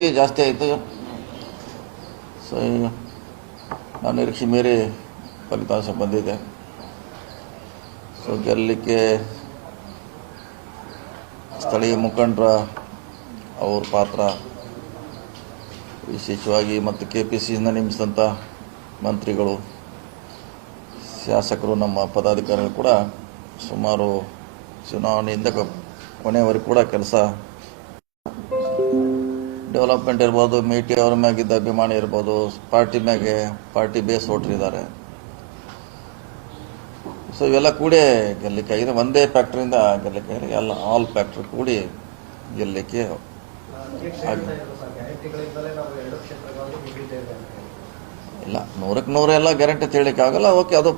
ಜಾಸ್ತಿ ಆಯಿತು. ಸೊ ನಾವು ನಿರೀಕ್ಷೆ ಮೀರಿ ಫಲಿತಾಂಶ ಬಂದಿದೆ. ಸೊ ಗೆಲ್ಲಲಿಕ್ಕೆ ಸ್ಥಳೀಯ ಮುಖಂಡರ ಅವ್ರ ಪಾತ್ರ, ವಿಶೇಷವಾಗಿ ಮತ್ತು KPCCಯಿಂದ ನೇಮಿಸಿದಂಥ ಮಂತ್ರಿಗಳು, ಶಾಸಕರು, ನಮ್ಮ ಪದಾಧಿಕಾರಿಗಳು ಕೂಡ ಸುಮಾರು ಚುನಾವಣೆಯಿಂದ ಕೊನೆಯವರೆಗೂ ಕೂಡ ಕೆಲಸ, ಡೆವಲಪ್ಮೆಂಟ್ ಇರ್ಬೋದು, ಮೇಟಿ ಅವ್ರ ಮ್ಯಾಗಿದ್ದ ಅಭಿಮಾನಿ ಇರ್ಬೋದು, ಪಾರ್ಟಿ ಬೇಸ್ ವೋಟರ್ ಇದ್ದಾರೆ. ಸೊ ಇವೆಲ್ಲ ಕೂಡಿ ಗೆಲ್ಲಲಿಕ್ಕೆ ಆಗಿದೆ. ಒಂದೇ ಫ್ಯಾಕ್ಟ್ರಿಯಿಂದ ಗೆಲ್ಲಲಿಕ್ಕೆ ಆಗಿದೆ, ಎಲ್ಲ ಆಲ್ ಫ್ಯಾಕ್ಟ್ರಿ ಕೂಡಿ ಗೆಲ್ಲಲಿಕ್ಕೆ ಆಗಿದೆ. ಇಲ್ಲ 100ಕ್ಕೆ 100 ಎಲ್ಲ ಗ್ಯಾರಂಟಿ ಹೇಳಲಿಕ್ಕೆ ಆಗಲ್ಲ. ಓಕೆ, ಅದು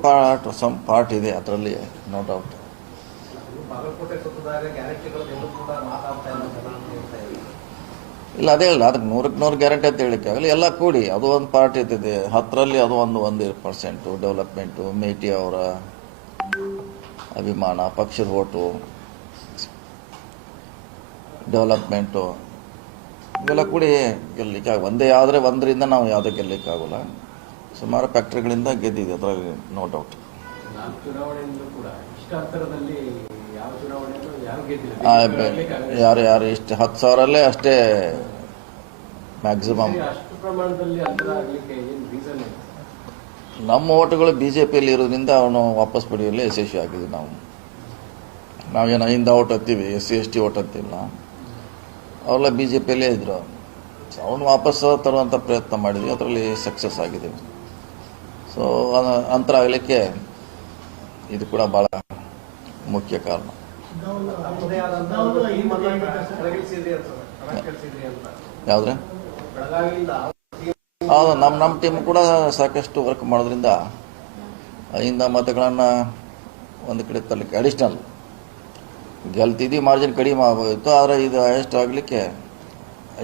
ಪಾರ್ಟ್ ಇದೆ, ಅದರಲ್ಲಿ ನೋ ಡೌಟ್. ಇಲ್ಲ, ಅದೇ ಇಲ್ಲ, ಅದಕ್ಕೆ 100ಕ್ಕೆ 100 ಗ್ಯಾರಂಟಿ ಅಂತ ಹೇಳಲಿಕ್ಕೆ ಆಗಲ್ಲ. ಎಲ್ಲ ಕೂಡಿ ಅದು ಒಂದು ಪಾರ್ಟ್ ಇರ್ತದೆ. 10ರಲ್ಲಿ ಅದು 1% ಡೆವಲಪ್ಮೆಂಟು, ಮೇಟಿ ಅವರ ಅಭಿಮಾನ, ಪಕ್ಷದ ಓಟು, ಡೆವಲಪ್ಮೆಂಟು, ಇವೆಲ್ಲ ಕೂಡಿ ಗೆಲ್ಲಲಿಕ್ಕೆ ಒಂದೇ ಆದರೆ ಒಂದರಿಂದ ನಾವು ಯಾವುದೇ ಗೆಲ್ಲಲಿಕ್ಕೆ ಆಗೋಲ್ಲ. ಸುಮಾರು ಫ್ಯಾಕ್ಟ್ರಿಗಳಿಂದ ಗೆದ್ದಿದೆ, ಅದರಲ್ಲಿ ನೋ ಡೌಟ್. ಯಾರು ಇಷ್ಟು 10,000 ಅಷ್ಟೇ ಮ್ಯಾಕ್ಸಿಮಮ್. ನಮ್ಮ ಓಟುಗಳು BJPಯಲ್ಲಿ ಇರೋದ್ರಿಂದ ಅವನು ವಾಪಸ್ ಪಡೆಯುವಲ್ಲಿ ಯಶಸ್ವಿ ಆಗಿದ್ವಿ. ನಾವೇನು 5 ಓಟ್ ಹತ್ತೀವಿ, SC/ST ಓಟ್ ಹತ್ತಿಲ್ಲ, ಅವರೆಲ್ಲ BJPಯಲ್ಲೇ ಇದ್ರು. ಅವನು ವಾಪಸ್ ತರುವಂಥ ಪ್ರಯತ್ನ ಮಾಡಿದ್ವಿ, ಅದರಲ್ಲಿ ಸಕ್ಸಸ್ ಆಗಿದ್ದೀವಿ. ಸೊ ಅಂತರ ಆಗಲಿಕ್ಕೆ ಇದು ಕೂಡ ಭಾಳ ಮುಖ್ಯ ಕಾರಣ. ಯಾವುದ್ರೆ ಹೌದು, ನಮ್ಮ ಟೀಮ್ ಕೂಡ ಸಾಕಷ್ಟು ವರ್ಕ್ ಮಾಡೋದ್ರಿಂದ 5 ಮತಗಳನ್ನು ಒಂದು ಕಡೆ ತರಲಿಕ್ಕೆ ಅಡಿಷ್ನಲ್ ಗೆಲ್ತಿದ್ವಿ, ಮಾರ್ಜಿನ್ ಕಡಿಮೆ ಆಗೋಯಿತು. ಆದರೆ ಇದು ಹೈಯೆಸ್ಟ್ ಆಗಲಿಕ್ಕೆ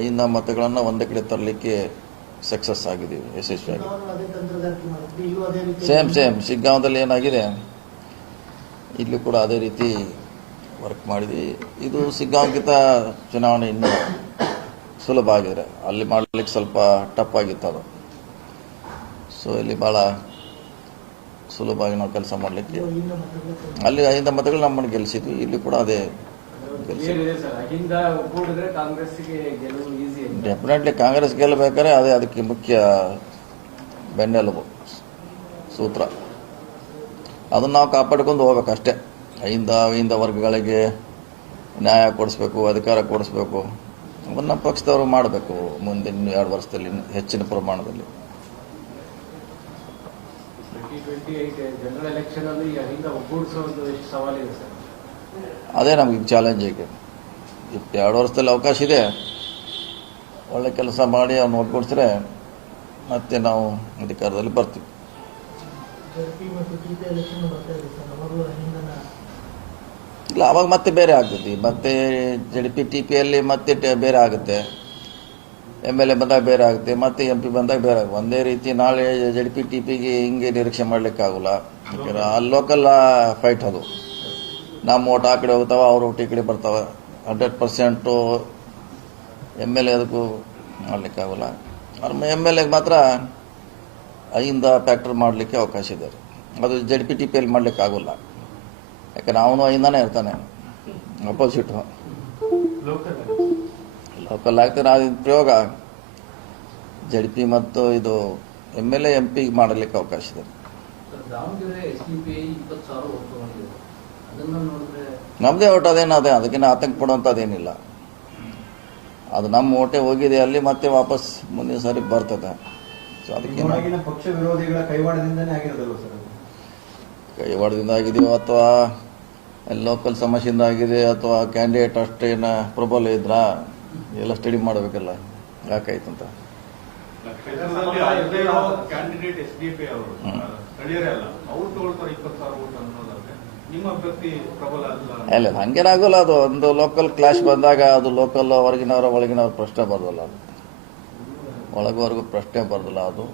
5 ಮತಗಳನ್ನು ಒಂದೇ ಕಡೆ ತರಲಿಕ್ಕೆ ಸಕ್ಸಸ್ ಆಗಿದ್ದೀವಿ, ಯಶಸ್ವಿಯಾಗಿ. ಸೇಮ್ ಶಿಗ್ಗಾಂವದಲ್ಲಿ ಏನಾಗಿದೆ, ಇಲ್ಲೂ ಕೂಡ ಅದೇ ರೀತಿ ವರ್ಕ್ ಮಾಡಿದ್ವಿ. ಇದು ಶಿಗ್ಗಾಂವ್ಗಿಂತ ಚುನಾವಣೆ ಇನ್ನೂ ಸುಲಭ ಆಗಿದೆ. ಅಲ್ಲಿ ಮಾಡಲಿಕ್ಕೆ ಸ್ವಲ್ಪ ಟಫ್ ಆಗಿತ್ತು ಅದು. ಸೊ ಇಲ್ಲಿ ಭಾಳ ಸುಲಭವಾಗಿ ನಾವು ಕೆಲಸ ಮಾಡಲಿಕ್ಕೆ, ಅಲ್ಲಿ 5 ಮತಗಳು ನಮ್ಮನ್ನು ಗೆಲ್ಲಿಸಿದ್ವಿ. ಇಲ್ಲಿ ಕೂಡ ಅದೇ ಡೆಫಿನೆಟ್ಲಿ ಕಾಂಗ್ರೆಸ್ ಗೆಲ್ಲಬೇಕಾದ್ರೆ ಅದೇ ಅದಕ್ಕೆ ಮುಖ್ಯ ಬೆನ್ನೆಲುಬು ಸೂತ್ರ. ಅದನ್ನು ನಾವು ಕಾಪಾಡ್ಕೊಂಡು ಹೋಗ್ಬೇಕಷ್ಟೇ. 5 ವರ್ಗಗಳಿಗೆ ನ್ಯಾಯ ಕೊಡಿಸ್ಬೇಕು, ಅಧಿಕಾರ ಕೊಡಿಸ್ಬೇಕು. ಅದನ್ನು ನಮ್ಮ ಪಕ್ಷದವರು ಮಾಡಬೇಕು ಮುಂದಿನ 2 ವರ್ಷದಲ್ಲಿ ಹೆಚ್ಚಿನ ಪ್ರಮಾಣದಲ್ಲಿ. ಅದೇ ನಮಗೆ ಚಾಲೆಂಜ್. ಈಗ 2 ವರ್ಷದಲ್ಲಿ ಅವಕಾಶ ಇದೆ. ಒಳ್ಳೆ ಕೆಲಸ ಮಾಡಿ ಅವ್ನು ಒಗ್ಗೂಡಿಸಿದ್ರೆ ಮತ್ತೆ ನಾವು ಅಧಿಕಾರದಲ್ಲಿ ಬರ್ತೀವಿ. ಇಲ್ಲ, ಅವಾಗ ಮತ್ತೆ ಬೇರೆ ಆಗ್ತದೆ. ಮತ್ತೆ JDP TPಯಲ್ಲಿ ಮತ್ತೆ ಬೇರೆ ಆಗುತ್ತೆ, MLA ಬಂದಾಗ ಬೇರೆ ಆಗುತ್ತೆ, ಮತ್ತೆ MP ಬಂದಾಗ ಬೇರೆ ಆಗುತ್ತೆ. ಒಂದೇ ರೀತಿ ನಾಳೆ JDP TPಗೆ ಹಿಂಗೆ ನಿರೀಕ್ಷೆ ಮಾಡಲಿಕ್ಕಾಗಲ್ಲ. ಯಾಕಂದ್ರೆ ಅಲ್ಲಿ ಲೋಕಲ್ ಫೈಟ್ ಅದು. ನಮ್ಮ ಓಟ್ ಆ ಕಡೆ ಹೋಗ್ತಾವೆ, ಅವ್ರ ಓಟ್ ಈ ಕಡೆ ಬರ್ತಾವೆ. 100% MLA ಅದಕ್ಕೂ ಮಾಡಲಿಕ್ಕಾಗಲ್ಲ. MLAಗೆ ಮಾತ್ರ 5 ಫ್ಯಾಕ್ಟ್ರಿ ಮಾಡಲಿಕ್ಕೆ ಅವಕಾಶ ಇದೆ. ಅದು JDP TPಯಲ್ಲಿ ಮಾಡಲಿಕ್ಕೆ ಆಗೋಲ್ಲ. ಯಾಕಂದ್ರೆ ಅವನು 5ನೇ ಇರ್ತಾನೆ, ಅಪೋಸಿಟ್ ಲೋಕಲ್ ಆಗ್ತಾನೆ. ಅದು ಪ್ರಯೋಗ JDP ಮತ್ತು ಇದು MLA MP ಮಾಡಲಿಕ್ಕೆ ಅವಕಾಶ ಇದೆ. ನಮ್ಮದೇ ಓಟ್ ಅದೇ, ಅದಕ್ಕಿಂತ ಆತಂಕ ಪಡುವಂಥದ್ದೇನಿಲ್ಲ. ಅದು ನಮ್ಮ ಓಟೆ ಹೋಗಿದೆ ಅಲ್ಲಿ, ಮತ್ತೆ ವಾಪಸ್ ಮುಂದಿನ ಸಾರಿ ಬರ್ತದೆ. ಸೊ ಅದಕ್ಕೆ ಪಕ್ಷ ವಿರೋಧಿಗಳ ಕೈವಾಡದಿಂದನೇ ಕೈವಾಡದಿಂದ ಆಗಿದೆಯೋ ಅಥವಾ ಲೋಕಲ್ ಸಮಸ್ಯೆಯಿಂದ ಆಗಿದೆ ಅಥವಾ ಕ್ಯಾಂಡಿಡೇಟ್ ಅಷ್ಟೇನ ಪ್ರಬಲ ಇದ್ರ ಎಲ್ಲ ಸ್ಟಡಿ ಮಾಡಬೇಕಲ್ಲ ಯಾಕಾಯ್ತಂತ. ಅಲ್ಲ, ಹಂಗೇನಾಗೋಲ್ಲ. ಅದು ಒಂದು ಲೋಕಲ್ ಕ್ಲಾಶ್ ಬಂದಾಗ ಅದು ಲೋಕಲ್ ಒಳಗಿನವ್ರ ಪ್ರಶ್ನೆ ಬರೋಲ್ಲ. ಅದು ಒಳಗವರೆಗೂ ಪ್ರಶ್ನೆ ಬರೋದಿಲ್ಲ. ಅದು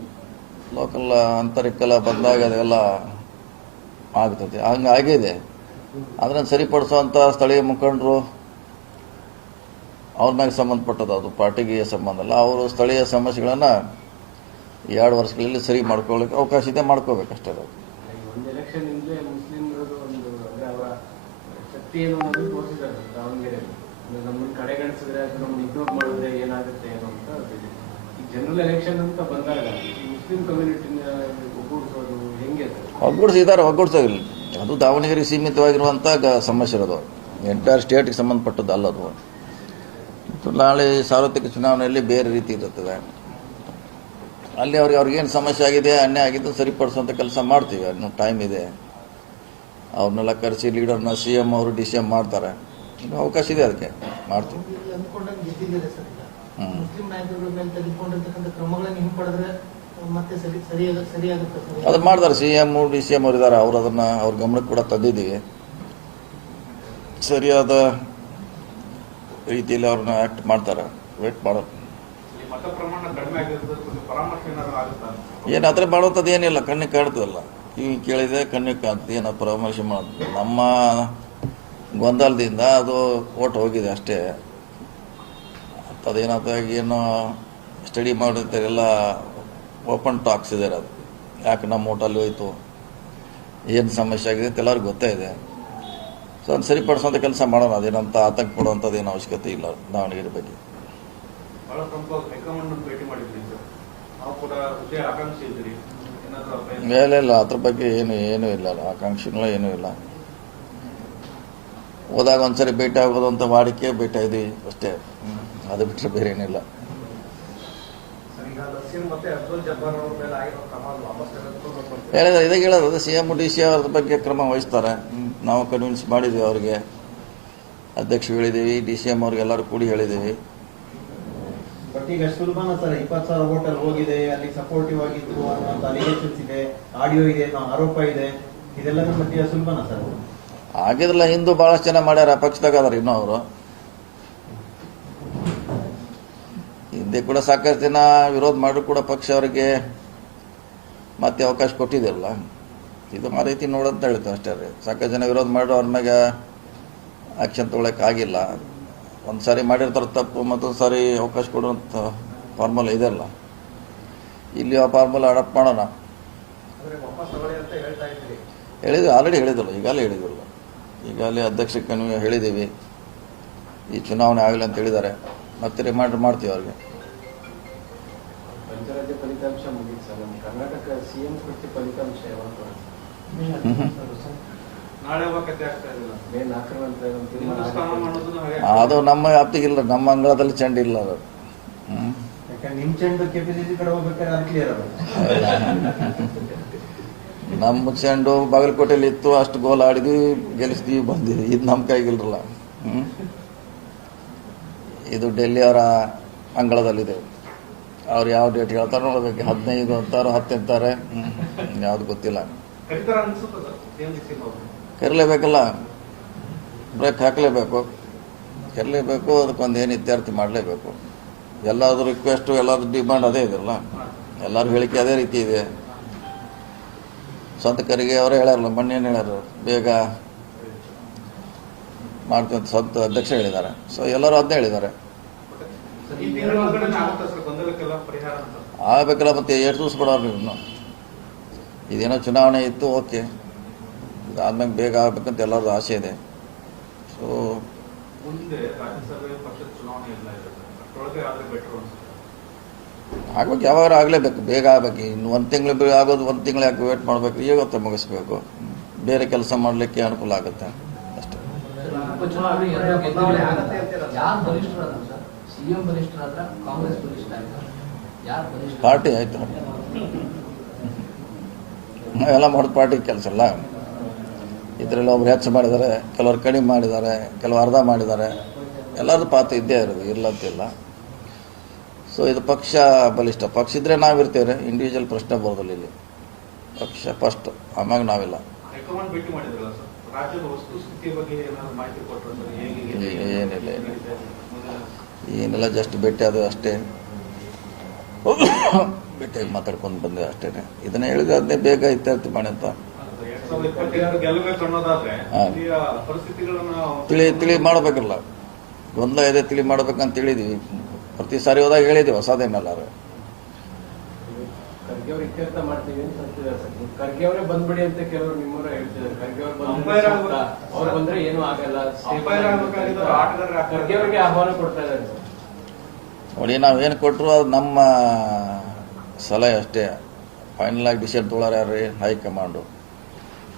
ಲೋಕಲ್ ಆಂತರಿಕಲ್ಲ ಬಂದಾಗ ಅದೆಲ್ಲ ಆಗ್ತದೆ. ಹಂಗಾಗಿದೆ. ಅದನ್ನು ಸರಿಪಡಿಸುವಂಥ ಸ್ಥಳೀಯ ಮುಖಂಡರು ಅವ್ರ ಮ್ಯಾಗೆ ಸಂಬಂಧಪಟ್ಟದ್ದು, ಅದು ಪಾರ್ಟಿಗೆ ಸಂಬಂಧ ಅಲ್ಲ. ಅವರು ಸ್ಥಳೀಯ ಸಮಸ್ಯೆಗಳನ್ನು 2 ವರ್ಷಗಳಲ್ಲಿ ಸರಿ ಮಾಡ್ಕೊಳ್ಳಿಕ್ಕೆ ಅವಕಾಶ ಇದೆ, ಮಾಡ್ಕೋಬೇಕಷ್ಟೇ. ಅದು ಒಂದು ಎಲೆಕ್ಷನ್ ಹಿಂದೆ ಮುಸ್ಲಿಮರದು ಒಂದು ಅಂದ್ರೆ ಅವರ ಶಕ್ತಿಯನ್ನು ಅನ್ನೋದು ತೋರಿಸಿದ್ದಾರೆ ದಾವಣಗೆರೆಯಲ್ಲಿ. ನಮ್ಮನ್ನು ಕಡೆಗಣಿಸಿದ್ರೆ ಅದು ನಮ್ಮನ್ನು ಇಗ್ನೋರ್ ಮಾಡಿದ್ರೆ ಏನಾಗುತ್ತೆ ಏನೋ ಅಂತ. ಈ ಜನರಲ್ ಎಲೆಕ್ಷನ್ ಅಂತ ಬಂದಾಗ ಈ ಮುಸ್ಲಿಂ ಕಮ್ಯುನಿಟಿನ ಒಗ್ಗೂಡಿಸೋದು ಹೆಂಗೆ ಸರ್? ಒಗ್ಗೂಡಿಸೋದಿಲ್ಲ. ಅದು ದಾವಣಗೆರೆಗೆ ಸೀಮಿತವಾಗಿರುವಂಥ ಸಮಸ್ಯೆ ಇರೋದು, ಎಂಟೈರ್ ಸ್ಟೇಟ್ಗೆ ಸಂಬಂಧಪಟ್ಟದ್ದು ಅಲ್ಲ ಅದು. ನಾಳೆ ಸಾರ್ವತ್ರಿಕ ಚುನಾವಣೆಯಲ್ಲಿ ಬೇರೆ ರೀತಿ ಇರುತ್ತದೆ. ಅಲ್ಲಿ ಅವ್ರಿಗೇನು ಸಮಸ್ಯೆ ಆಗಿದೆ, ಅನ್ಯಾಯ ಆಗಿದ್ದು ಸರಿಪಡಿಸುವಂಥ ಕೆಲಸ ಮಾಡ್ತೀವಿ. ಇನ್ನೂ ಟೈಮ್ ಇದೆ. ಅವ್ರನ್ನೆಲ್ಲ ಕರೆಸಿ ಲೀಡರ್ನ CM ಅವರು DCM ಮಾಡ್ತಾರೆ. ಇನ್ನೂ ಅವಕಾಶ ಇದೆ, ಅದಕ್ಕೆ ಮಾಡ್ತೀವಿ. ಅದು ಮಾಡ್ತಾರೆ. CM DCM ಅವರು ಇದ್ದಾರೆ, ಅವ್ರು ಅದನ್ನು ಅವ್ರ ಗಮನಕ್ಕೆ ಕೂಡ ತಂದಿದ್ದೀವಿ. ಸರಿಯಾದ ರೀತಿಯಲ್ಲಿ ಅವ್ರನ್ನ ಆ್ಯಕ್ಟ್ ಮಾಡ್ತಾರೆ. ವೇಟ್ ಮಾಡೋದು ಏನು ಆ ಥರ ಮಾಡುವಂಥದ್ದು ಏನಿಲ್ಲ. ಕಣ್ಣಿಗೆ ಕಾಣ್ತದಲ್ಲ, ಕಿವಿ ಕೇಳಿದೆ ಕಣ್ಣಿಗೆ ಕಾಣ್ತದೆ. ಏನೋ ಪರಾಮರ್ಶೆ ಮಾಡೋದು ನಮ್ಮ ಗೊಂದಲದಿಂದ ಅದು ಓಟ್ ಹೋಗಿದೆ ಅಷ್ಟೇ. ಅದೇನಾದ ಏನೋ ಸ್ಟಡಿ ಮಾಡಿರ್ತಾರೆ, ಎಲ್ಲ ಓಪನ್ ಟಾಕ್ಸ್ ಇದೆ. ಅದು ಯಾಕೆ ನಮ್ಮ ಓಟಲ್ಲಿ ಹೋಯ್ತು, ಏನು ಸಮಸ್ಯೆ ಆಗಿದೆ ಅಂತ ಎಲ್ಲರಿಗೂ ಗೊತ್ತಾಯಿದೆ. ಸೊ ಅದನ್ನು ಸರಿಪಡಿಸೋಂಥ ಕೆಲಸ ಮಾಡೋಣ. ಅದೇನಂತ ಆತಂಕ ಪಡುವಂಥದ್ದು ಏನು ಅವಶ್ಯಕತೆ ಇಲ್ಲ ದಾವಣಗೆರೆ ಬಗ್ಗೆ. ಮೇಲೆ ಇಲ್ಲ, ಅದ್ರ ಬಗ್ಗೆ ಏನೂ ಇಲ್ಲ. ಆಕಾಂಕ್ಷೆಗಳ ಏನೂ ಇಲ್ಲ. ಹೋದಾಗ ಒಂದ್ಸರಿ ಭೇಟಿ ಆಗೋದು ಅಂತ ವಾಡಿಕೆ ಭೇಟಿ ಇದ್ದೀವಿ ಅಷ್ಟೇ. ಅದು ಬಿಟ್ಟರೆ ಬೇರೆ ಏನಿಲ್ಲ. ಇದೇ ಹೇಳೋದು, ಅದು CM DC ಅವ್ರ ಬಗ್ಗೆ ಕ್ರಮ ವಹಿಸ್ತಾರೆ. ನಾವು ಕನ್ವಿನ್ಸ್ ಮಾಡಿದ್ವಿ ಅವ್ರಿಗೆ, ಅಧ್ಯಕ್ಷರು ಹೇಳಿದ್ದೀವಿ, DCM ಅವ್ರಿಗೆಲ್ಲರೂ ಕೂಡಿ ಹೇಳಿದ್ದೀವಿ. ಬಟ್ ಈಗ ಸುಲಭನ ಸರ್, 20,000 ವೋಟರ್ ಹೋಗಿದೆ, ಅಲ್ಲಿ ಸಪೋರ್ಟಿವ್ ಆಗಿತ್ತು ಅನ್ನುವಂಥ ಅಲಿಗೇಷನ್ಸ್ ಇದೆ, ಆಡಿಯೋ ಇದೆ, ಆರೋಪ ಇದೆ. ಇದೆಲ್ಲದ ಮಧ್ಯೆ ಸುಲಭನ ಸರ್? ಆಗಿದ್ರಲ್ಲ, ಹಿಂದೂ ಭಾಳಷ್ಟು ಜನ ಮಾಡ್ಯಾರ, ಪಕ್ಷದಾಗ ಅದಾರ ಇನ್ನೂ ಅವರು. ಹಿಂದೆ ಕೂಡ ಸಾಕಷ್ಟು ಜನ ವಿರೋಧ ಮಾಡಿದ್ರು ಕೂಡ ಪಕ್ಷ ಅವರಿಗೆ ಮತ್ತೆ ಅವಕಾಶ ಕೊಟ್ಟಿದ್ದಿಲ್ಲ. ಇದು ಆ ರೀತಿ ನೋಡಂತ ಹೇಳ್ತೀವಿ ಅಷ್ಟೇ ರೀ. ಸಾಕಷ್ಟು ಜನ ವಿರೋಧ ಮಾಡಿದ್ರು, ಅವ್ರ ಮ್ಯಾಗ ಆ್ಯಕ್ಷನ್ ತೊಗೊಳಕ್ಕಾಗಿಲ್ಲ. ಒಂದು ಸಾರಿ ಮಾಡಿರ್ತಾರೆ ತಪ್ಪು, ಮತ್ತೊಂದು ಸಾರಿ ಅವಕಾಶ ಕೊಡುವಂಥ ಫಾರ್ಮುಲಾ ಇದೆಲ್ಲ. ಇಲ್ಲಿ ಆ ಫಾರ್ಮುಲಾ ಅಡಾಪ್ಟ್ ಮಾಡೋಣ. ಆಲ್ರೆಡಿ ಹೇಳಿದಲ್ಲ, ಈಗಾಗಲೇ ಹೇಳಿದ್ರಲ್ಲ. ಈಗಾಗಲೇ ಅಧ್ಯಕ್ಷಕ್ಕೆ ಹೇಳಿದ್ದೀವಿ, ಈ ಚುನಾವಣೆ ಆಗಲಿ ಅಂತ ಹೇಳಿದ್ದಾರೆ. ಮತ್ತೆ ರಿಮೈಂಡರ್ ಮಾಡ್ತೀವಿ ಅವ್ರಿಗೆ. ಪಂಚರಾಜ್ಯ ಫಲಿತಾಂಶ ಮುಗಿತು ಸರ್. ನಮ್ಮ ಕರ್ನಾಟಕ CM ಕೃತಿ ಫಲಿತಾಂಶ ಯಾವಾಗ? ಅದು ನಮ್ಮ ವ್ಯಾಪ್ತಿಗಿಲ್ಲ, ನಮ್ಮ ಅಂಗಳದಲ್ಲಿ ಚೆಂಡ ಇಲ್ಲ ಅದು. ನಿಮ್ ಚೆಂಡು KPCC ಕಡೆ ಹೋಗ್ಬೇಕಾದ್ರೆ ಅದು ಕ್ಲಿಯರ್ ನಮ್ಮ ಚೆಂಡು ಬಾಗಲಕೋಟೆಯಲ್ಲಿ ಇತ್ತು, ಅಷ್ಟು ಗೋಲ್ ಆಡಿದ್ವಿ, ಗೆಲ್ಲಿಸ್ತೀವಿ, ಬಂದಿದ್ವಿ. ಇದು ನಮ್ಮ ಕೈಗಿಲ್ರಲ್ಲ. ಇದು ಡೆಲ್ಲಿ ಅವರ ಅಂಗಳದಲ್ಲಿದೆ. ಅವ್ರು ಯಾವ ಡೇಟ್ ಹೇಳ್ತಾರೆ ನೋಡ್ಬೇಕು. 15 ಅಂತಾರೋ 10 ಅಂತಾರೆ, ಯಾವ್ದು ಗೊತ್ತಿಲ್ಲ. ಕರೀಲೇಬೇಕಲ್ಲ, ಬ್ರೇಕ್ ಹಾಕಲೇಬೇಕು, ಕರೀಲೇಬೇಕು. ಅದಕ್ಕೊಂದು ಏನು ಇತ್ಯರ್ಥ ಮಾಡಲೇಬೇಕು. ಎಲ್ಲಾದ್ರೂ ರಿಕ್ವೆಸ್ಟು, ಎಲ್ಲಾದ್ರೂ ಡಿಮಾಂಡ್ ಅದೇ ಇದೆಯಲ್ಲ. ಎಲ್ಲರೂ ಹೇಳಿಕೆ ಅದೇ ರೀತಿ ಇದೆ. ಸ್ವಂತಕರಿಗೆ ಅವರೇ ಹೇಳ್ಯಾರಲ್ಲ, ಮೊನ್ನೇನು ಹೇಳ್ಯಾರ, ಬೇಗ ಮಾಡ್ತೀವಿ ಅಂತ ಸ್ವಂತ ಅಧ್ಯಕ್ಷ ಹೇಳಿದ್ದಾರೆ. ಸೊ ಎಲ್ಲರೂ ಅದನ್ನೇ ಹೇಳಿದ್ದಾರೆ. ಆಗಬೇಕಲ್ಲ, ಮತ್ತೆ 2 ದಿವಸ ಕೊಡೋರು ಇನ್ನು. ಇದೇನೋ ಚುನಾವಣೆ ಇತ್ತು, ಓಕೆ, ಇದಾದ್ಮೇಲೆ ಬೇಗ ಆಗ್ಬೇಕಂತ ಎಲ್ಲರದ್ದು ಆಸೆ ಇದೆ. ಸೊ ಆಗ್ಬೇಕು, ಯಾವಾಗ ಆಗಲೇಬೇಕು, ಬೇಗ ಆಗ್ಬೇಕು. ಇನ್ನು 1 ತಿಂಗಳು ಆಗೋದು, 1 ತಿಂಗಳು ಯಾಕೆ ವೇಟ್ ಮಾಡಬೇಕು, ಇವತ್ತು ಮುಗಿಸ್ಬೇಕು. ಬೇರೆ ಕೆಲಸ ಮಾಡಲಿಕ್ಕೆ ಅನುಕೂಲ ಆಗುತ್ತೆ ಅಷ್ಟೇ. ಪಾರ್ಟಿ ಆಯ್ತು, ಎಲ್ಲ ಮಾಡೋದು ಪಾರ್ಟಿ ಕೆಲಸ ಅಲ್ಲ. ಇದರಲ್ಲಿ ಒಬ್ರು ಹೆಚ್ಚು ಮಾಡಿದ್ದಾರೆ, ಕೆಲವರು ಕಡಿಮೆ ಮಾಡಿದ್ದಾರೆ, ಕೆಲವರು ಅರ್ಧ ಮಾಡಿದ್ದಾರೆ. ಎಲ್ಲರದ್ದು ಪಾತ್ರ ಇದ್ದೇ ಇರೋದು, ಇರ್ಲಂತಿಲ್ಲ. ಸೊ ಇದು ಪಕ್ಷ ಬಲಿಷ್ಠ. ಪಕ್ಷ ಇದ್ರೆ ನಾವಿರ್ತೇವೆ, ಇಂಡಿವಿಜುವಲ್ ಪ್ರಶ್ನೆ ಬರೋದಿಲ್ಲ ಇಲ್ಲಿ. ಪಕ್ಷ ಫಸ್ಟ್, ಆಮ್ಯಾಗ ನಾವಿಲ್ಲ. ಏನಿಲ್ಲ, ಜಸ್ಟ್ ಭೇಟಿ ಅದು ಅಷ್ಟೇ. ಭೇಟಿಯಾಗಿ ಮಾತಾಡ್ಕೊಂಡು ಬಂದೆ ಅಷ್ಟೇ. ಇದನ್ನ ಹೇಳಿದ್ರೆ ಬೇಗ ಇತ್ಯರ್ಥ ಮಾಡಿ ಅಂತ ತಿಳಿ ಮಾಡಬೇಕಲ್ಲ. ಗೊಂದಲ ಇದೆ ತಿಳಿ ಮಾಡ್ಬೇಕಂತ ಹೇಳಿದ್ವಿ. ಪ್ರತಿ ಸಾರಿ ಹೋದಾಗ ಹೇಳಿದ್ವಿ, ಹೊಸದೇನಲ್ಲ. ಖರ್ಗೆ ಅವ್ರು ಇತ್ಯರ್ಥ ಮಾಡ್ತೀವಿ ಅಂತ ಅಂತಿದ್ದಾರೆ ಸರ್. ಖರ್ಗೆ ಅವರೇ ಬಂದ್ಬಿಡಿ ಅಂತ ಕೆಲವರು ನಿಮ್ಮವರ ಹೇಳ್ತಿದ್ದಾರೆ. ಖರ್ಗೆ ಅವ್ರು ಅವ್ರು ಬಂದ್ರೆ ಏನೂ ಆಗಲ್ಲ, ಖರ್ಗೆ ಅವರಿಗೆ ಆಹ್ವಾನ ಕೊಡ್ತಾ ಇದ್ದಾರೆ ಸರ್. ನೋಡಿ, ನಾವೇನು ಕೊಟ್ಟರು ಅದು ನಮ್ಮ ಸಲಹೆ ಅಷ್ಟೇ. ಫೈನಲ್ ಆಗಿ ಡಿಸಿಷನ್ ತೊಗೊಳಾರ ಯಾರು? ಹೈಕಮಾಂಡು.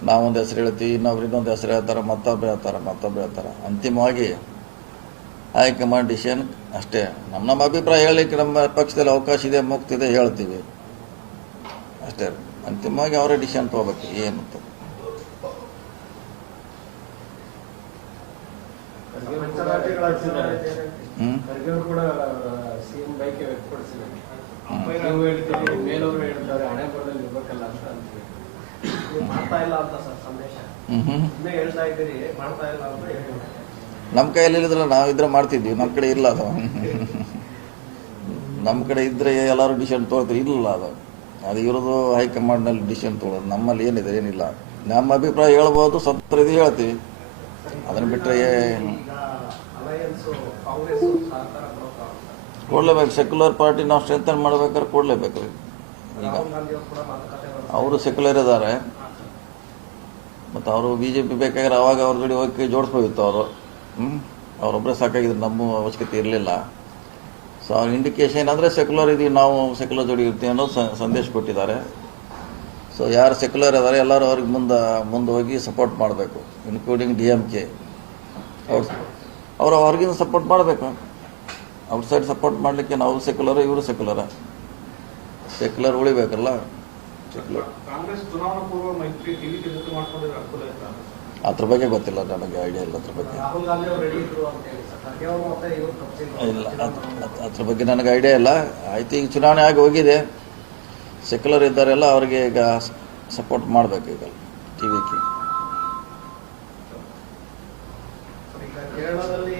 ನಾವೊಂದು ಹೆಸರು ಹೇಳ್ತೀವಿ, ಇನ್ನೊಬ್ರು ಇನ್ನೊಂದು ಹೆಸರು ಹೇಳ್ತಾರೆ, ಮತ್ತೊಬ್ರು ಹೇಳ್ತಾರೆ. ಅಂತಿಮವಾಗಿ ಹೈಕಮಾಂಡ್ ಡಿಸಿಷನ್ ಅಷ್ಟೇ. ನಮ್ಮ ಅಭಿಪ್ರಾಯ ಹೇಳಲಿಕ್ಕೆ ನಮ್ಮ ಪಕ್ಷದಲ್ಲಿ ಅವಕಾಶ ಇದೆ, ಮುಕ್ತಿದೆ, ಹೇಳ್ತೀವಿ ಅಷ್ಟೇ. ಅಂತಿಮವಾಗಿ ಅವರೇ ಡಿಸಿಷನ್ ತಗೋಬೇಕು ಏನಂತ. ಖರ್ಗೆ ಅವರು ಕೂಡ ಸಿಎಂ ಬೈಕೆ ವ್ಯಕ್ತಪಡಿಸಿದ್ದಾರೆ. ನೀವು ಹೇಳ್ತೀರಿ, ಮೇಲವರು ಹೇಳ್ತಾರೆ, ಹಣೆ ಬರದಲ್ಲಿ ಇರ್ಬೇಕಲ್ಲ ಅಂತ ಅಂತೀವಿ. ಮಾಡ್ತಾ ಇಲ್ಲ ಅಂತ ಸರ್ ಸಂದೇಶ ಹೇಳ್ತಾ ಇದ್ದೀರಿ, ಮಾಡ್ತಾ ಇಲ್ಲ ಅಂತ ಹೇಳಿ. ನಮ್ಮ ಕೈಯಲ್ಲಿ ಇಲ್ಲದ್ರೆ ನಾವಿದ್ರೆ ಮಾಡ್ತಿದ್ವಿ, ನಮ್ಮ ಕಡೆ ಇಲ್ಲ ಅದು. ನಮ್ಮ ಕಡೆ ಇದ್ರೆ ಎಲ್ಲರೂ ಡಿಸಿಷನ್ ತೊಗೊಳ್ತೀವಿ, ಇಲ್ಲ ಅದು ಇರೋದು ಹೈಕಮಾಂಡ್ನಲ್ಲಿ ಡಿಸಿಷನ್ ತೊಗೊಳೋದು. ನಮ್ಮಲ್ಲಿ ಏನಿಲ್ಲ. ನಮ್ಮ ಅಭಿಪ್ರಾಯ ಹೇಳ್ಬೋದು, ಸ್ವತಂತ್ರ ಇದು ಹೇಳ್ತೀವಿ. ಅದನ್ನು ಬಿಟ್ಟರೆ ಕೊಡಲೇಬೇಕು. ಸೆಕ್ಯುಲರ್ ಪಾರ್ಟಿ ನಾವು ಸ್ಟ್ರೆಂಥನ್ ಮಾಡ್ಬೇಕಾದ್ರೆ ಕೊಡಲೇಬೇಕು. ಈಗ ಅವರು ಸೆಕ್ಯುಲರ್ ಇದ್ದಾರೆ, ಮತ್ತು ಅವರು BJP ಬೇಕಾದ್ರೆ ಅವಾಗ ಅವ್ರ ಜೋಡಿ ಹೋಗಿ ಜೋಡಿಸ್ಬೋದಿತ್ತು. ಅವರೊಬ್ಬರೇ ಸಾಕಾಗಿದ್ರು, ನಮ್ಮ ಅವಶ್ಯಕತೆ ಇರಲಿಲ್ಲ. ಸೊ ಅವ್ರ ಇಂಡಿಕೇಶನ್ ಅಂದರೆ ಸೆಕ್ಯುಲರ್ ಇದೀವಿ ನಾವು, ಸೆಕ್ಯುಲರ್ ಜೋಡಿ ಇರ್ತೀವಿ ಅನ್ನೋ ಸಂದೇಶ ಕೊಟ್ಟಿದ್ದಾರೆ. ಸೊ ಯಾರು ಸೆಕ್ಯುಲರ್ ಇದ್ದಾರೆ ಎಲ್ಲರೂ ಅವ್ರಿಗೆ ಮುಂದೆ ಹೋಗಿ ಸಪೋರ್ಟ್ ಮಾಡಬೇಕು, ಇನ್ಕ್ಲೂಡಿಂಗ್ DMK. ಅವರು ಅವ್ರಿಗಿಂತ ಸಪೋರ್ಟ್ ಮಾಡಬೇಕು. ಔಟ್ಸೈಡ್ ಸಪೋರ್ಟ್ ಮಾಡಲಿಕ್ಕೆ ನಾವು ಸೆಕ್ಯುಲರ್, ಇವರು ಸೆಕ್ಯುಲರ್ ಉಳಿಬೇಕಲ್ಲ. ಸೆಕ್ಯುಲರ್ ಅದ್ರ ಬಗ್ಗೆ ಗೊತ್ತಿಲ್ಲ ನನಗೆ, ಐಡಿಯಾ ಇಲ್ಲ ಅದ್ರ ಬಗ್ಗೆ. ಇಲ್ಲ, ಅದ್ರ ಬಗ್ಗೆ ನನಗೆ ಐಡಿಯಾ ಇಲ್ಲ. ಆಯ್ತು, ಈಗ ಚುನಾವಣೆ ಆಗಿ ಹೋಗಿದೆ. ಸೆಕ್ಯುಲರ್ ಇದ್ದಾರೆಲ್ಲ ಅವ್ರಿಗೆ ಈಗ ಸಪೋರ್ಟ್ ಮಾಡಬೇಕು. ಈಗ TVK ಕೇರಳದಲ್ಲಿ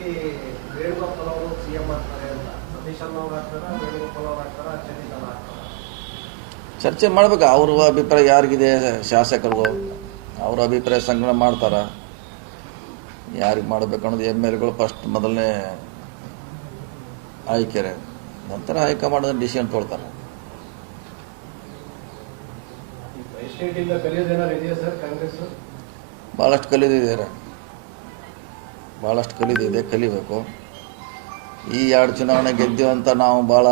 ವೇಣುಗೋಪಾಲ್ ಅವರು ಸಿಎಂ ಆಗ್ತಾರೆ ಅಂತ ಸತೀಶ್ ಅವರು ಆಗ್ತಾರ, ವೇಣುಗೋಪಾಲ್ ಅವರು ಆಗ್ತಾರ, ಚಂದಿತನ ಆಗ್ತಾರ? ಚರ್ಚೆ ಮಾಡ್ಬೇಕು. ಅವ್ರ ಅಭಿಪ್ರಾಯ ಯಾರಿಗಿದೆ, ಶಾಸಕರು ಅವ್ರ ಅಭಿಪ್ರಾಯ ಸಂಗ್ರಹ ಮಾಡ್ತಾರ. ಯಾರಿಗೆ ಮಾಡಬೇಕು ಅನ್ನೋದು MLAಗಳು ಫಸ್ಟ್ ಮೊದಲನೇ ಆಯ್ಕೆರೆ, ನಂತರ ಹೈಕಮಾಂಡ್ ಡಿಸಿಷನ್ ತೊಗೊಳ್ತಾರೆ. ಭಾಳಷ್ಟು ಕಲಿದಿದೆ, ಕಲಿಬೇಕು. ಈ 2 ಚುನಾವಣೆ ಗೆದ್ದೀವಿ ಅಂತ ನಾವು ಭಾಳ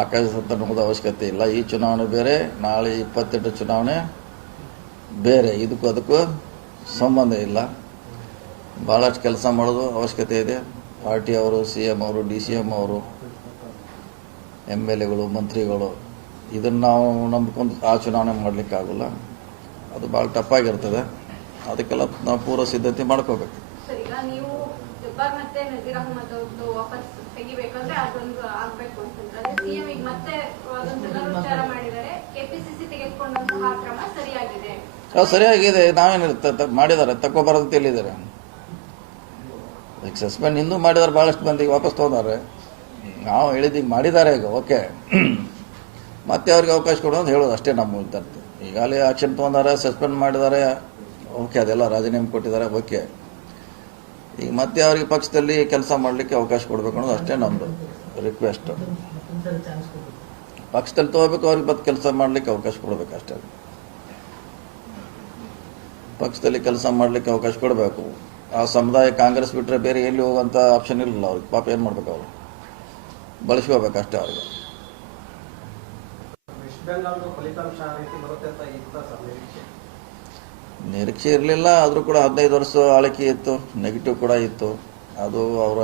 ಆಕಾಶ ಸತ್ತ ನುಗ್ಗದ ಅವಶ್ಯಕತೆ ಇಲ್ಲ. ಈ ಚುನಾವಣೆ ಬೇರೆ, ನಾಳೆ 28 ಚುನಾವಣೆ ಬೇರೆ. ಅದಕ್ಕೂ ಸಂಬಂಧ ಇಲ್ಲ. ಭಾಳಷ್ಟು ಕೆಲಸ ಮಾಡೋದು ಅವಶ್ಯಕತೆ ಇದೆ. ಪಾರ್ಟಿ ಅವರು, CM ಅವರು, DCM ಅವರು, MLAಗಳು, ಮಂತ್ರಿಗಳು, ಇದನ್ನು ನಾವು ನಂಬ್ಕೊಂಡು ಆ ಚುನಾವಣೆ ಮಾಡಲಿಕ್ಕಾಗಲ್ಲ. ಅದು ಭಾಳ ಟಫಾಗಿರ್ತದೆ. ಅದಕ್ಕೆಲ್ಲ ನಾವು ಪೂರ್ವ ಸಿದ್ಧತೆ ಮಾಡ್ಕೋಬೇಕು. ಸರಿಯಾಗಿದೆ. ನಾವೇನು ಮಾಡಿದ್ದಾರೆ, ತಗೋಬಾರದು ಹೇಳಿದ್ದಾರೆ. ಈಗ ಸಸ್ಪೆಂಡ್ ಹಿಂದೂ ಮಾಡಿದಾರೆ, ಭಾಳಷ್ಟು ಮಂದಿಗೆ ವಾಪಸ್ ತೊಗೊಂಡಾರೆ. ನಾವು ಹೇಳಿದ್ದೀಗ ಮಾಡಿದ್ದಾರೆ, ಈಗ ಓಕೆ. ಮತ್ತೆ ಅವ್ರಿಗೆ ಅವಕಾಶ ಕೊಡೋದು ಹೇಳೋದು ಅಷ್ಟೇ ನಮ್ಮ ಇದ್ದಂತೆ. ಈಗಾಗಲೇ ಆಕ್ಷನ್ ತೊಗೊಂಡಾರೆ, ಸಸ್ಪೆಂಡ್ ಮಾಡಿದ್ದಾರೆ, ಓಕೆ. ಅದೆಲ್ಲ ರಾಜೀನಾಮೆ ಕೊಟ್ಟಿದ್ದಾರೆ, ಓಕೆ. ಈಗ ಮತ್ತೆ ಅವ್ರಿಗೆ ಪಕ್ಷದಲ್ಲಿ ಕೆಲಸ ಮಾಡಲಿಕ್ಕೆ ಅವಕಾಶ ಕೊಡಬೇಕು ಅನ್ನೋದು ಅಷ್ಟೇ ನಮ್ಮದು ರಿಕ್ವೆಸ್ಟ್. ಪಕ್ಷದಲ್ಲಿ ತೊಗೋಬೇಕು, ಅವ್ರಿಗೆ ಮತ್ತೆ ಕೆಲಸ ಮಾಡಲಿಕ್ಕೆ ಅವಕಾಶ ಕೊಡಬೇಕು ಅಷ್ಟೇ. ಪಕ್ಷದಲ್ಲಿ ಕೆಲಸ ಮಾಡಲಿಕ್ಕೆ ಅವಕಾಶ ಕೊಡಬೇಕು. ಆ ಸಮುದಾಯ ಕಾಂಗ್ರೆಸ್ ಬಿಟ್ಟರೆ ಬೇರೆ ಎಲ್ಲಿ ಹೋಗುವಂಥ ಆಪ್ಷನ್ ಇರಲಿಲ್ಲ ಅವ್ರಿಗೆ. ಪಾಪ ಏನು ಮಾಡಬೇಕು, ಅವರು ಬಳಸ್ಕೋಬೇಕು ಅಷ್ಟೇ ಅವ್ರಿಗೆ. ನಿರೀಕ್ಷೆ ಇರಲಿಲ್ಲ. ಆದರೂ ಕೂಡ 15 ವರ್ಷ ಆಳ್ವಿಕೆ ಇತ್ತು, ನೆಗೆಟಿವ್ ಕೂಡ ಇತ್ತು. ಅದು ಅವರ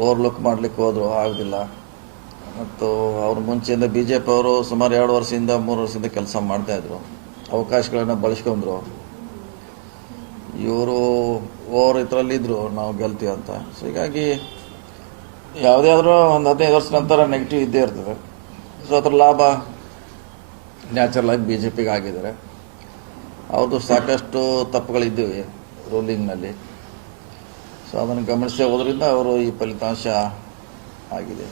ಓವರ್ಲುಕ್ ಮಾಡಲಿಕ್ಕೆ ಹೋದ್ರು, ಆಗೋದಿಲ್ಲ. ಮತ್ತು ಅವ್ರ ಮುಂಚೆಯಿಂದ BJP ಅವರು ಸುಮಾರು 2 ವರ್ಷದಿಂದ 3 ವರ್ಷದಿಂದ ಕೆಲಸ ಮಾಡ್ತಾಯಿದ್ರು, ಅವಕಾಶಗಳನ್ನು ಬಳಸ್ಕೊಂಡ್ರು. ಇವರು ಓವರ್ ಇದರಲ್ಲಿದ್ದರು, ನಾವು ಗೆಲ್ತೀವಿ ಅಂತ. ಸೊ ಹೀಗಾಗಿ ಯಾವುದೇ ಆದರೂ ಒಂದು 15 ವರ್ಷ ನಂತರ ನೆಗೆಟಿವ್ ಇದ್ದೇ ಇರ್ತದೆ. ಸೊ ಅದ್ರ ಲಾಭ ನ್ಯಾಚುರಲ್ ಆಗಿ BJPಗೆ ಆಗಿದ್ದಾರೆ. ಅವ್ರದ್ದು ಸಾಕಷ್ಟು ತಪ್ಪುಗಳಿದ್ದೀವಿ ರೂಲಿಂಗ್ನಲ್ಲಿ. ಸೊ ಅದನ್ನು ಗಮನಿಸಿ ಹೋದ್ರಿಂದ ಅವರು ಈ ಫಲಿತಾಂಶ ಆಗಿದೆ.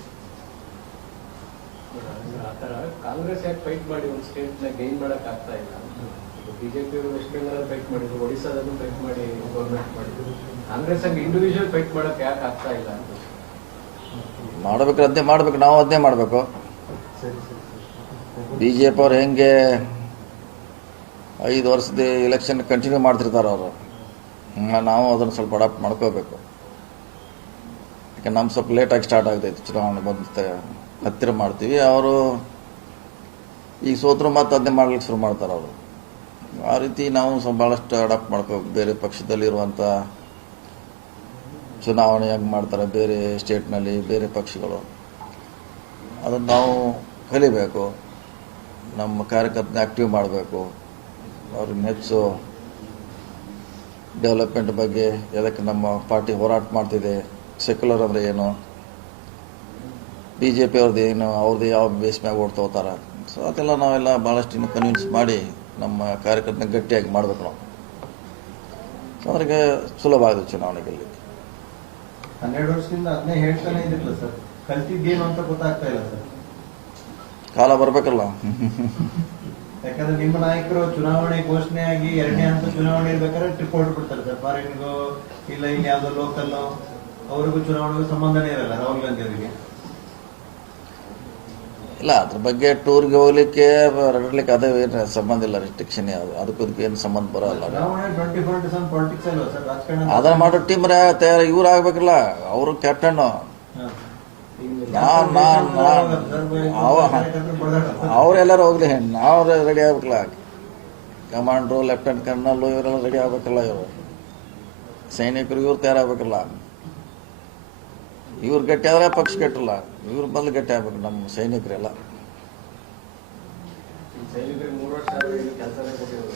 ಕಾಂಗ್ರೆಸ್ ಯಾಕೆ ಫೈಟ್ ಮಾಡಿ ಒಂದು ಸ್ಟೇಟ್ನ ಗೈನ್ ಮಾಡಕ್ ಆಗ್ತಾ ಇಲ್ಲ? ಬಿಜೆಪಿ ವೆಸ್ಟ್ ಬೆಂಗಾಲ್ ಫೈಟ್ ಮಾಡಿದ್ರು, ಒಡಿಶಾದಲ್ಲೂ ಫೈಟ್ ಮಾಡಿ ಗೌರ್ಮೆಂಟ್ ಮಾಡಿದ್ರು. ಕಾಂಗ್ರೆಸ್ ಹಂಗೆ ಇಂಡಿವಿಜುವಲ್ ಫೈಟ್ ಮಾಡಕ್ ಯಾಕೆ ಆಗ್ತಾ ಇಲ್ಲ ಅಂತ ಮಾಡ್ಬೇಕು, ಅದೇ ಮಾಡ್ಬೇಕು, ನಾವು ಅದನ್ನೇ ಮಾಡಬೇಕು. BJP ಅವ್ರು ಹೆಂಗೆ 5 ವರ್ಷದ ಎಲೆಕ್ಷನ್ ಕಂಟಿನ್ಯೂ ಮಾಡ್ತಿರ್ತಾರೆ ಅವರು, ನಾವು ಅದನ್ನು ಸ್ವಲ್ಪ ಅಡಾಪ್ಟ್ ಮಾಡ್ಕೋಬೇಕು. ಯಾಕೆ ನಮ್ಮ ಸ್ವಲ್ಪ ಲೇಟಾಗಿ ಸ್ಟಾರ್ಟ್ ಆಗ್ತೈತೆ, ಚುನಾವಣೆ ಬಂದ ಹತ್ತಿರ ಮಾಡ್ತೀವಿ, ಅವರು ಈಗ ಸೋತರು ಮತ್ತೆ ಅದನ್ನೇ ಮಾಡ್ಲಿಕ್ಕೆ ಶುರು ಮಾಡ್ತಾರೆ ಅವರು. ಆ ರೀತಿ ನಾವು ಸ್ವಲ್ಪ ಭಾಳಷ್ಟು ಅಡಾಪ್ಟ್ ಮಾಡ್ಕೋಬೇಕು. ಬೇರೆ ಪಕ್ಷದಲ್ಲಿರುವಂಥ ಚುನಾವಣೆ ಹೆಂಗೆ ಮಾಡ್ತಾರೆ ಬೇರೆ ಸ್ಟೇಟ್ನಲ್ಲಿ, ಬೇರೆ ಪಕ್ಷಗಳು, ಅದನ್ನು ನಾವು ಕಲಿಬೇಕು. ನಮ್ಮ ಕಾರ್ಯಕರ್ತನ ಆ್ಯಕ್ಟಿವ್ ಮಾಡಬೇಕು. ಅವ್ರಿಗೆ ಹೆಚ್ಚು ಡೆವಲಪ್ಮೆಂಟ್ ಬಗ್ಗೆ, ಅದಕ್ಕೆ ನಮ್ಮ ಪಾರ್ಟಿ ಹೋರಾಟ ಮಾಡ್ತಿದೆ, ಸೆಕ್ಯುಲರ್ ಅಂದರೆ ಏನು, BJP ಅವ್ರದ್ದು ಏನು, ಅವ್ರದ್ದು ಯಾವ ಬೇಸ್ ಮ್ಯಾಗ ಓಟ್ ತಗೋತಾರೆ. ಸೊ ಅದೆಲ್ಲ ನಾವೆಲ್ಲ ಭಾಳಷ್ಟು ಇನ್ನು ಕನ್ವಿನ್ಸ್ ಮಾಡಿ ನಮ್ಮ ಕಾರ್ಯಕರ್ತನ ಗಟ್ಟಿಯಾಗಿ ಮಾಡಬೇಕು ನಾವು. ಸೊ ಅವ್ರಿಗೆ ಸುಲಭ ಆಗುತ್ತೆ ಚುನಾವಣೆ ಗೆಲ್ಲಲಿಕ್ಕೆ. 12 ವರ್ಷದಿಂದ ಅದನ್ನೇ ಹೇಳ್ತಾನೆ ಇದಿರಲ್ಲ ಸರ್, ಕಲ್ತಿದ್ದೇನು ಅಂತ ಗೊತ್ತಾಗ್ತಾ ಇಲ್ಲ ಸರ್. ಕಾಲ ಬರಬೇಕಲ್ಲ. ಯಾಕಂದ್ರೆ ನಿಮ್ಮ ನಾಯಕರು ಚುನಾವಣೆ ಘೋಷಣೆ ಆಗಿ 2ನೇ ಹಂತ ಚುನಾವಣೆ ಇರ್ಬೇಕಾದ್ರೆ ಟ್ರಿಪ್ ಹೊರಟ್ಬಿಡ್ತಾರೆ ಸರ್, ಫಾರಿನ್ಗೋ ಇಲ್ಲ ಇಲ್ಲಿ ಯಾವ್ದೋ ಲೋಕಲ್, ಅವ್ರಿಗೂ ಚುನಾವಣೆಗೂ ಸಂಬಂಧನೇ ಇರಲ್ಲ ರಾಹುಲ್ ಗಾಂಧಿ ಅವರಿಗೆ. ಇಲ್ಲ, ಅದ್ರ ಬಗ್ಗೆ ಟೂರ್ಗೆ ಹೋಗ್ಲಿಕ್ಕೆ ರಗಡ್ಲಿಕ್ಕೆ ಅದೇ ಏನು ಸಂಬಂಧ ಇಲ್ಲ, ರಿಸ್ಟ್ರಿಕ್ಷನ್ ಯಾವುದು, ಅದಕ್ಕೆ ಏನು ಸಂಬಂಧ ಬರೋಲ್ಲ. ಚುನಾವಣೆ 24/7 ಪಾಲಿಟಿಕ್ಸ್ ಅಲ್ವಾ ಸರ್, ರಾಜಕಾರಣ. ಅದನ್ನ ಮಾಡೋ ಟೀಮ್ ತಯಾರು ಇವ್ರು ಆಗ್ಬೇಕಲ್ಲ, ಅವರು ಕ್ಯಾಪ್ಟನ್. ಅವರೆಲ್ಲರೂ ಹೋಗ್ಲಿ, ನಾವು ರೆಡಿ ಆಗ್ಬೇಕಲ್ಲ. ಕಮಾಂಡ್ರು, ಲೆಫ್ಟಿನೆಂಟ್ ಕರ್ನಲ್ಲು ಇವರೆಲ್ಲ ರೆಡಿ ಆಗ್ಬೇಕಲ್ಲ. ಇವರು ಸೈನಿಕರು ಇವ್ರು ತಯಾರಾಗಬೇಕಲ್ಲ. ಇವ್ರು ಗಟ್ಟಿ ಆದ್ರೆ ಪಕ್ಷ ಗಟ್ಟಲ್ಲ, ಇವ್ರು ಮೊದಲು ಗಟ್ಟಿ ಆಗ್ಬೇಕು ನಮ್ಮ ಸೈನಿಕರೆಲ್ಲ. ಸೈನಿಕರಿಗೆ 3 ವರ್ಷ ಕೆಲಸನೇ ಕೊಟ್ಟಿದ್ರು.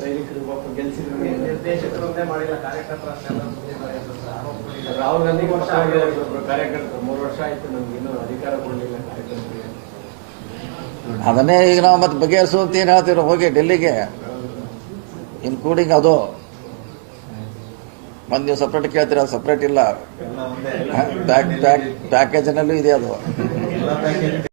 ಸೈನಿಕರು ಪಾಪ ಗೆಲ್ಸಿದ್ರು, ನಿರ್ದೇಶಕರು ಒಂದೇ ಮಾಡಿಲ್ಲ, ಕಾರ್ಯಕರ್ತರು ಅಷ್ಟೆಲ್ಲ ರಾಹುಲ್ ಗಾಂಧಿ ಕಾರ್ಯಕರ್ತರು 3 ವರ್ಷ ಆಯ್ತು, ನಮ್ಗೆ ಇನ್ನೂ ಅಧಿಕಾರ ಕೊಡಲಿಲ್ಲ ಕಾರ್ಯಕರ್ತರಿಗೆ. ಅದನ್ನೇ ಈಗ ನಾವು ಮತ್ತೆ ಬಗೆಹರಿಸು ಅಂತ ಏನು ಹೇಳ್ತೀವಿ, ಹೋಗಿ ಡೆಲ್ಲಿಗೆ ಇನ್ಕ್ಲೂಡಿಂಗ್ ಅದು. ಒಂದು ನೀವು ಸಪ್ರೇಟ್ ಕೇಳ್ತೀರ, ಅದು ಸಪ್ರೇಟ್ ಇಲ್ಲ, ಎಲ್ಲ ಒಂದೇ ಪ್ಯಾಕೇಜ್ನಲ್ಲೂ ಇದೆ ಅದು. ಎಲ್ಲ ಪ್ಯಾಕೇಜ್